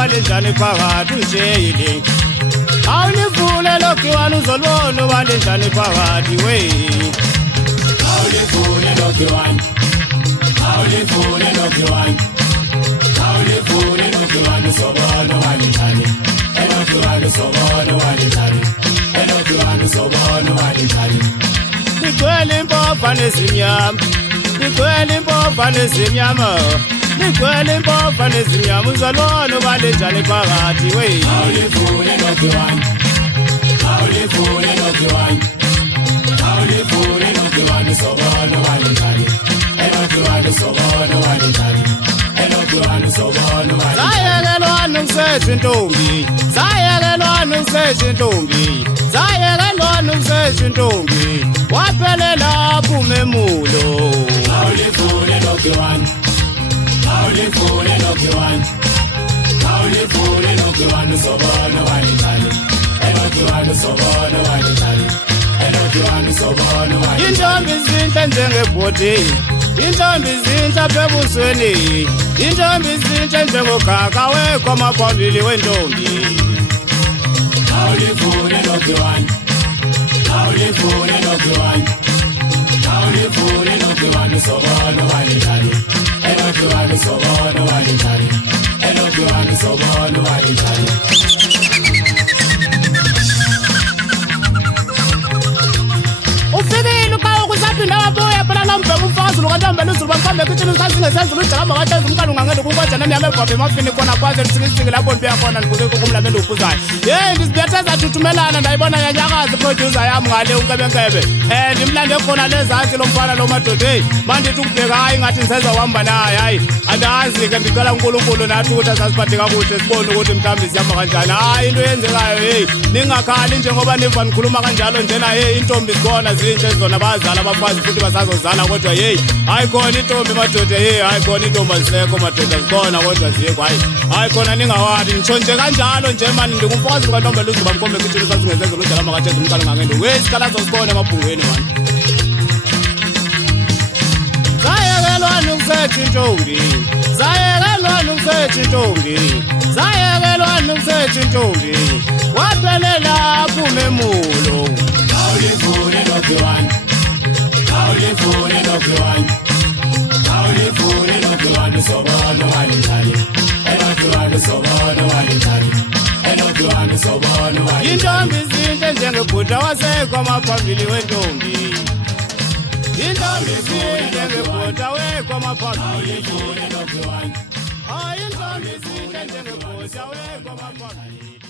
balenjani phakathi unjeyile awulifune lokhiwani uzolibona balenjani phakathi we awulifune lokhiwani awulifune lokhiwani awulifune lokhiwani uzolibona balenjani elokhiwani uzolibona balenjani elokhiwani uzolibona balenjani Nikweli impova nezimnyama Nikweli impova nezimnyama Nikweli impova nezimnyama uzalona balenjani phakathi we awulifune lokhiwani awulifune lokhiwani awulifune lokhiwani sobona balenjani elokhiwani sobona balenjani elokhiwani sobona balenjani Zayekelwana umseshi intombi Zayekelwana umseshi intombi Zayekelwana umseshi intombi Waphelela phumemulo awulifune lokhiwani awulifune lokhiwani awulifune lokhiwani sobona balenjani elokhiwani sobona balenjani elokhiwani sobona balenjani Intombi zinhle njengebhodi Intombi zinhle phebusweni Intombi zinhle njengogaka wekwamaphambili wentombi awulifune lokhiwani awulifune lokhiwani awulifune lokhiwani sobona balenjani elokhiwani sobona balenjani elokhiwani sobona balenjani Ufikile uqala ukuzaphinda wabuya phela lombheka umfazi lokantombela uzulu bamkhambe kitchen usazingesenzulu ujama kaThezi umkalo ungangena kunkonja nami yami egwaphe emafini khona kwaze lisikisiki lapho libuya khona ndibuke kumlamela uphuzayo hey ndisibetheza thuthumelana ndayibona yanyakazi producer yami ngale unkebenkebe ndimlande khona lezansi lomfana lo madoda hey mandithi ukubheka hayi ngathi ngisenza uhamba naye hayi andazi ke ndicela uNkulunkulu nathi ukuthi asasiphathe kakuhle sibone ukuthi mhlambi siyama kanjani hayi into yenzekayo hey ningakhali njengoba niva nikhuluma kanjalo njena hey intombi zikhona zinhle zona bazala abafazi futhi basazozala kodwa hey hayi khona intombi madoda hey hayi khona intombi azisekho madoda zibona kodwa ziyekho hayi khona ningawathi nitshonje kanjalo nje mani ndingumfazi kantombela uzuba mkombe kitchen usazingesenzulu ujama kaThezi umkalo ngangendo wesikalazo sikhona emabhungweni mani Zayekelwana umseshi intombi Zayekelwana umseshi intombi Zayekelwana umseshi intombi Waphelela phumemulo awulifune lokhiwani awulifune lokhiwani awulifune lokhiwani sobona balenjani elokhiwani sobona balenjani elokhiwani sobona balenjani Intombi zinhle njengebhuda wasekwamaphambili wentombi Intombi zinhle ngebhuda wekwamaphambili awulifune lokhiwani Intombi zinhle njengebhuda wekwamaphambili